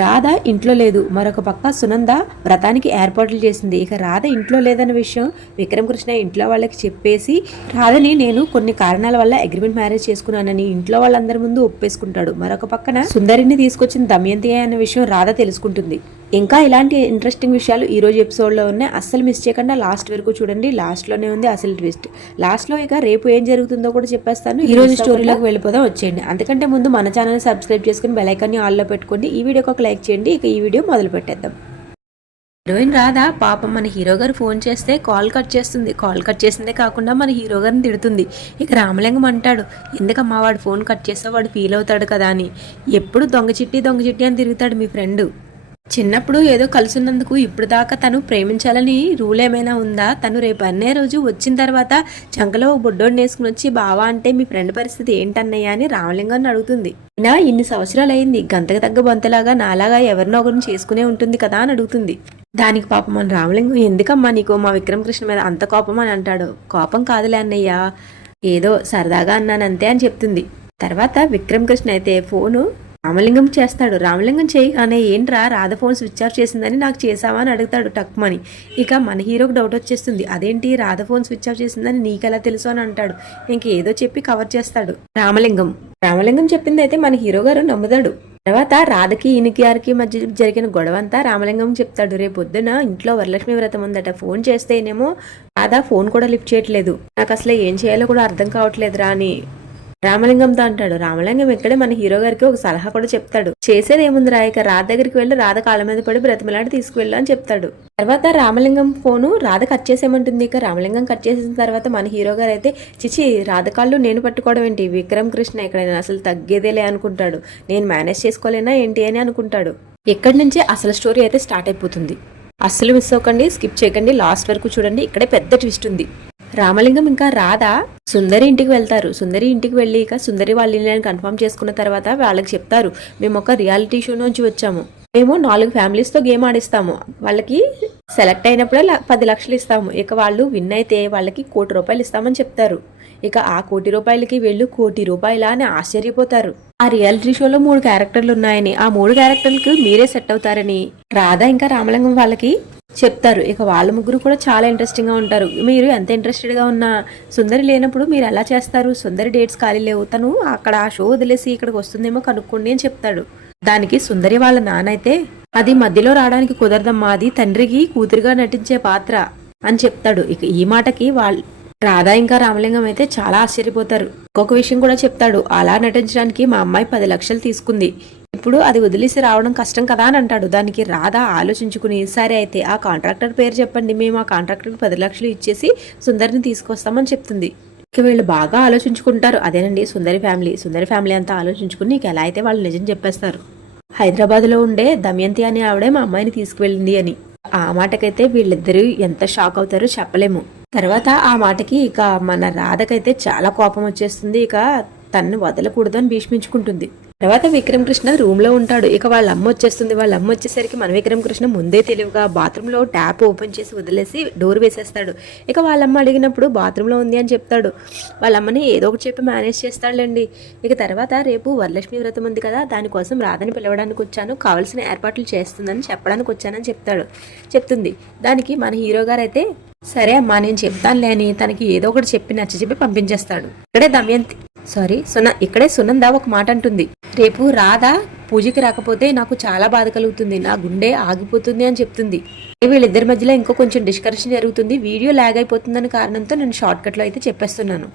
రాధ ఇంట్లో లేదు. మరొక పక్క సునంద వ్రతానికి ఏర్పాట్లు చేసింది. ఇక రాధ ఇంట్లో లేదన్న విషయం విక్రమ్ కృష్ణ ఇంట్లో వాళ్ళకి చెప్పేసి రాధని నేను కొన్ని కారణాల వల్ల అగ్రిమెంట్ మ్యారేజ్ చేసుకున్నానని ఇంట్లో వాళ్ళందరి ముందు ఒప్పేసుకుంటాడు. మరొక పక్కన సుందరిని తీసుకొచ్చిన దమయంతి అన్న విషయం రాధ తెలుసుకుంటుంది. ఇంకా ఇలాంటి ఇంట్రెస్టింగ్ విషయాలు ఈ రోజు ఎపిసోడ్లో ఉన్నాయి. అస్సలు మిస్ చేయకుండా లాస్ట్ వరకు చూడండి. లాస్ట్లోనే ఉంది అసలు ట్విస్ట్. లాస్ట్లో ఇక రేపు ఏం జరుగుతుందో కూడా చెప్పేస్తాను. ఈ రోజు స్టోరీలోకి వెళ్ళిపోదాం వచ్చేయండి. అంతకంటే ముందు మన ఛానల్ సబ్స్క్రైబ్ చేసుకుని బెల్ ఐకాన్ని ఆల్లో పెట్టుకోండి. ఈ వీడియోకి ఒక లైక్ చేయండి. ఇక ఈ వీడియో మొదలు పెట్టేద్దాం. హీరోయిన్ రాధా పాపం మన హీరో గారు ఫోన్ చేస్తే కాల్ కట్ చేస్తుంది. కాల్ కట్ చేసిందే కాకుండా మన హీరో గారిని తిడుతుంది. ఇక రామలింగం అంటాడు, ఎందుకమ్మా వాడు ఫోన్ కట్ చేస్తే వాడు ఫీల్ అవుతాడు కదా అని. ఎప్పుడు దొంగ చిట్టి అని తిరుగుతాడు మీ ఫ్రెండ్. చిన్నప్పుడు ఏదో కలుసున్నందుకు ఇప్పుడు దాకా తను ప్రేమించాలని రూల్ ఏమైనా ఉందా? తను రేపు అన్నే రోజు వచ్చిన తర్వాత చంకలో బొడ్డోడిని వేసుకుని వచ్చి బావా అంటే మీ ఫ్రెండ్ పరిస్థితి ఏంటన్నయ్యా అని రామలింగాన్ని అడుగుతుంది. అయినా ఇన్ని సంవత్సరాలు అయింది, గంతకు తగ్గ బొంతలాగా నాలాగా ఎవరినో ఒకరిని చేసుకునే ఉంటుంది కదా అని అడుగుతుంది. దానికి పాపం మన రామలింగం, ఎందుకమ్మా నీకు మా విక్రమ్ కృష్ణ మీద అంత కోపం అని అంటాడు. కోపం కాదులే అన్నయ్య, ఏదో సరదాగా అన్నానంతే అని చెప్తుంది. తర్వాత విక్రమ్ కృష్ణ అయితే ఫోను రామలింగం చేస్తాడు. రామలింగం చేయగానే ఏంట్రా రాధ ఫోన్ స్విచ్ ఆఫ్ చేసిందని నాకు చేసావా అని అడుగుతాడు టక్మని. ఇక మన హీరోకి డౌట్ వచ్చేస్తుంది, అదేంటి రాధ ఫోన్ స్విచ్ ఆఫ్ చేసిందని నీకెలా తెలుసు అని అంటాడు. ఇంకేదో చెప్పి కవర్ చేస్తాడు రామలింగం చెప్పింది అయితే మన హీరో గారు నమ్ముతాడు. తర్వాత రాధకి ఈయనకి గారికి మధ్య జరిగిన గొడవ అంతా రామలింగం చెప్తాడు. రేపు పొద్దున ఇంట్లో వరలక్ష్మి వ్రతం ఉందట. ఫోన్ చేస్తేనేమో రాధ ఫోన్ కూడా లిఫ్ట్ చేయట్లేదు. నాకు అసలు ఏం చేయాలో కూడా అర్థం కావట్లేదురా అని రామలింగంతో అంటాడు. రామలింగం ఇక్కడే మన హీరో గారికి ఒక సలహా కూడా చెప్తాడు. చేసేది ఏముంది రా, ఇక రాధ దగ్గరికి వెళ్ళి రాధ కాళ్ళ మీద పడి బ్రతిమలాడి తీసుకువెళ్ళు అని చెప్తాడు. తర్వాత రామలింగం ఫోను రాధ కట్ చేసేమంటుంది. ఇక రామలింగం కట్ చేసిన తర్వాత మన హీరో గారు అయితే చిచి రాధ కాళ్ళు నేను పట్టుకోవడం ఏంటి, విక్రమ్ కృష్ణ ఇక్కడ అసలు తగ్గేదేలే అనుకుంటాడు. నేను మేనేజ్ చేసుకోలేనా ఏంటి అని అనుకుంటాడు. ఇక్కడి నుంచే అసలు స్టోరీ అయితే స్టార్ట్ అయిపోతుంది. అస్సలు మిస్ అవ్వకండి, స్కిప్ చేయకండి, లాస్ట్ వరకు చూడండి. ఇక్కడే పెద్ద ట్విస్ట్ ఉంది. రామలింగం ఇంకా రాధ సుందరి ఇంటికి వెళ్తారు. సుందరి ఇంటికి వెళ్ళి ఇక సుందరి వాళ్ళ ఇల్లు కన్ఫర్మ్ చేసుకున్న తర్వాత వాళ్ళకి చెప్తారు, మేము ఒక రియాలిటీ షో నుంచి వచ్చాము. మేము 4 ఫ్యామిలీస్తో గేమ్ ఆడిస్తాము. వాళ్ళకి సెలెక్ట్ అయినప్పుడే 10 లక్షలు ఇస్తాము. ఇక వాళ్ళు విన్ అయితే వాళ్ళకి ₹1 కోటి ఇస్తామని చెప్తారు. ఇక ఆ ₹1 కోటికి వీళ్ళు ₹1 కోటి అని ఆశ్చర్యపోతారు. ఆ రియాలిటీ షోలో 3 క్యారెక్టర్లు ఉన్నాయని, ఆ 3 క్యారెక్టర్లకు మీరే సెట్ అవుతారని రాధ ఇంకా రామలింగం వాళ్ళకి చెప్తారు. ఇక వాళ్ళ ముగ్గురు కూడా చాలా ఇంట్రెస్టింగ్ గా ఉంటారు. మీరు ఎంత ఇంట్రెస్టెడ్ గా ఉన్నా సుందరి లేనప్పుడు మీరు ఎలా చేస్తారు? సుందరి డేట్స్ ఖాళీ లేవు, తను అక్కడ ఆ షో వదిలేసి ఇక్కడికి వస్తుందేమో కనుక్కోండి అని చెప్తాడు. దానికి సుందరి వాళ్ళ నానైతే అది మధ్యలో రావడానికి కుదరదమ్మా, అది తండ్రికి కూతురుగా నటించే పాత్ర అని చెప్తాడు. ఇక ఈ మాటకి రాధా ఇంకా రామలింగం అయితే చాలా ఆశ్చర్యపోతారు. ఇంకొక విషయం కూడా చెప్తాడు, అలా నటించడానికి మా అమ్మాయి 10 లక్షలు తీసుకుంది, ఇప్పుడు అది వదిలేసి రావడం కష్టం కదా అని అంటాడు. దానికి రాధ ఆలోచించుకుని, సరే అయితే ఆ కాంట్రాక్టర్ పేరు చెప్పండి, మేము ఆ కాంట్రాక్టర్కి 10 లక్షలు ఇచ్చేసి సుందరిని తీసుకొస్తామని చెప్తుంది. ఇక వీళ్ళు బాగా ఆలోచించుకుంటారు. అదేనండి సుందరి ఫ్యామిలీ అంతా ఆలోచించుకుని ఇక ఎలా అయితే వాళ్ళు నిజం చెప్పేస్తారు. హైదరాబాద్లో ఉండే దమయంతి అనే ఆవిడే మా అమ్మాయిని తీసుకువెళ్ళింది అని. ఆ మాటకైతే వీళ్ళిద్దరూ ఎంత షాక్ అవుతారో చెప్పలేము. తర్వాత ఆ మాటకి ఇక మన రాధకైతే చాలా కోపం వచ్చేస్తుంది. ఇక తనను వదలకూడదు అని భీష్మించుకుంటుంది. తర్వాత విక్రమ్ కృష్ణ రూమ్ లో ఉంటాడు. ఇక వాళ్ళ అమ్మ వచ్చేస్తుంది. వాళ్ళ అమ్మ వచ్చేసరికి మన విక్రమ్ కృష్ణ ముందే తెలివిగా బాత్రూమ్ లో ట్యాప్ ఓపెన్ చేసి వదిలేసి డోర్ వేసేస్తాడు. ఇక వాళ్ళమ్మ అడిగినప్పుడు బాత్రూమ్ లో ఉంది అని చెప్తాడు. వాళ్ళమ్మని ఏదో ఒకటి చెప్పి మేనేజ్ చేస్తాడులేండి. ఇక తర్వాత రేపు వరలక్ష్మి వ్రతం ఉంది కదా, దానికోసం రాధని పిలవడానికి వచ్చాను, కావాల్సిన ఏర్పాట్లు చేస్తుందని చెప్పడానికి వచ్చానని చెప్తుంది. దానికి మన హీరో గారు అయితే సరే అమ్మా నేను చెప్తానులే అని తనకి ఏదో ఒకటి చెప్పి నచ్చచెప్పి పంపించేస్తాడు. ఇక్కడే సునంద ఒక మాట అంటుంది, రేపు రాధ పూజకి రాకపోతే నాకు చాలా బాధ కలుగుతుంది, నా గుండె ఆగిపోతుంది అని చెప్తుంది. వీళ్ళిద్దరి మధ్యలో ఇంకో కొంచెం డిస్కషన్ జరుగుతుంది. వీడియో లాగ్ అయిపోతుందన్న కారణంతో నేను షార్ట్ కట్ లో అయితే చెప్పేస్తున్నాను.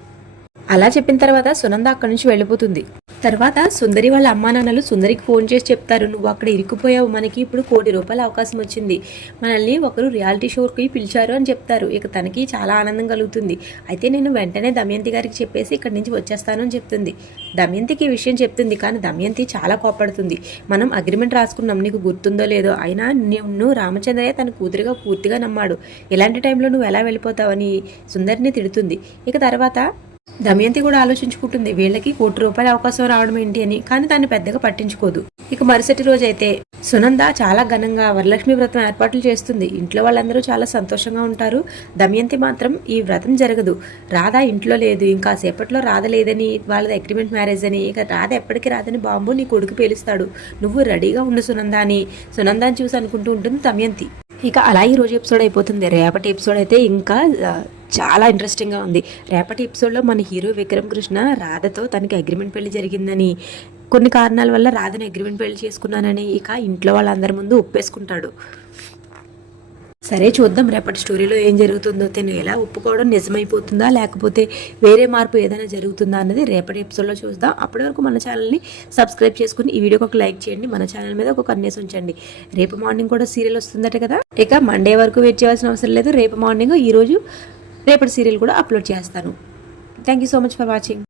అలా చెప్పిన తర్వాత సునంద అక్కడి నుంచి వెళ్ళిపోతుంది. తర్వాత సుందరి వాళ్ళ అమ్మా నాన్నలు సుందరికి ఫోన్ చేసి చెప్తారు, నువ్వు అక్కడ ఇరుక్కుపోయావు, మనకి ఇప్పుడు ₹1 కోటి అవకాశం వచ్చింది, మనల్ని ఒకరు రియాలిటీ షోకి పిలిచారు అని చెప్తారు. ఇక తనకి చాలా ఆనందం కలుగుతుంది. అయితే నేను వెంటనే దమయంతి గారికి చెప్పేసి ఇక్కడి నుంచి వచ్చేస్తాను అని చెప్తుంది. దమయంతికి ఈ విషయం చెప్తుంది. కానీ దమయంతి చాలా కోపడుతుంది. మనం అగ్రిమెంట్ రాసుకున్నాం, నీకు గుర్తుందో లేదో, అయినా నువ్వు రామచంద్రయ్య తన కూతురిగా పూర్తిగా నమ్మాడు, ఇలాంటి టైంలో నువ్వు ఎలా వెళ్ళిపోతావని సుందరిని తిడుతుంది. ఇక తర్వాత దమయంతి కూడా ఆలోచించుకుంటుంది, వీళ్ళకి ₹1 కోటి అవకాశం రావడం ఏంటి అని. కానీ దాన్ని పెద్దగా పట్టించుకోదు. ఇక మరుసటి రోజు అయితే సునంద చాలా ఘనంగా వరలక్ష్మి వ్రతం ఏర్పాట్లు చేస్తుంది. ఇంట్లో వాళ్ళందరూ చాలా సంతోషంగా ఉంటారు. దమయంతి మాత్రం ఈ వ్రతం జరగదు, రాధ ఇంట్లో లేదు, ఇంకా సేపట్లో రాధ లేదని, వాళ్ళది అగ్రిమెంట్ మ్యారేజ్ అని, ఇక రాధ ఎప్పటికీ రాదని బాంబు నీ కొడుకు పేలుస్తాడు, నువ్వు రెడీగా ఉండు సునంద అని సునందాన్ని చూసి అనుకుంటూ ఉంటుంది దమయంతి. ఇక అలా ఈ రోజు ఎపిసోడ్ అయిపోతుంది. రేపటి ఎపిసోడ్ అయితే ఇంకా చాలా ఇంట్రెస్టింగ్గా ఉంది. రేపటి ఎపిసోడ్లో మన హీరో విక్రమ్ కృష్ణ రాధతో తనకి అగ్రిమెంట్ పెళ్లి జరిగిందని, కొన్ని కారణాల వల్ల రాధని అగ్రిమెంట్ పెళ్లి చేసుకున్నానని ఇక ఇంట్లో వాళ్ళందరి ముందు ఒప్పేసుకుంటాడు. సరే చూద్దాం రేపటి స్టోరీలో ఏం జరుగుతుందో, తను ఎలా ఒప్పుకోవడం నిజమైపోతుందా లేకపోతే వేరే మార్పు ఏదైనా జరుగుతుందా అన్నది రేపటి ఎపిసోడ్లో చూద్దాం. అప్పటి వరకు మన ఛానల్ని సబ్స్క్రైబ్ చేసుకుని ఈ వీడియోకి ఒక లైక్ చేయండి, మన ఛానల్ మీద ఒక కన్నేసి ఉంచండి. రేపు మార్నింగ్ కూడా సీరియల్ వస్తుందట కదా, ఇక మండే వరకు వెయిట్ చేయాల్సిన అవసరం లేదు. రేపు మార్నింగ్ ఈరోజు రేపటి సీరియల్ కూడా అప్లోడ్ చేస్తాను. Thank you so much for watching.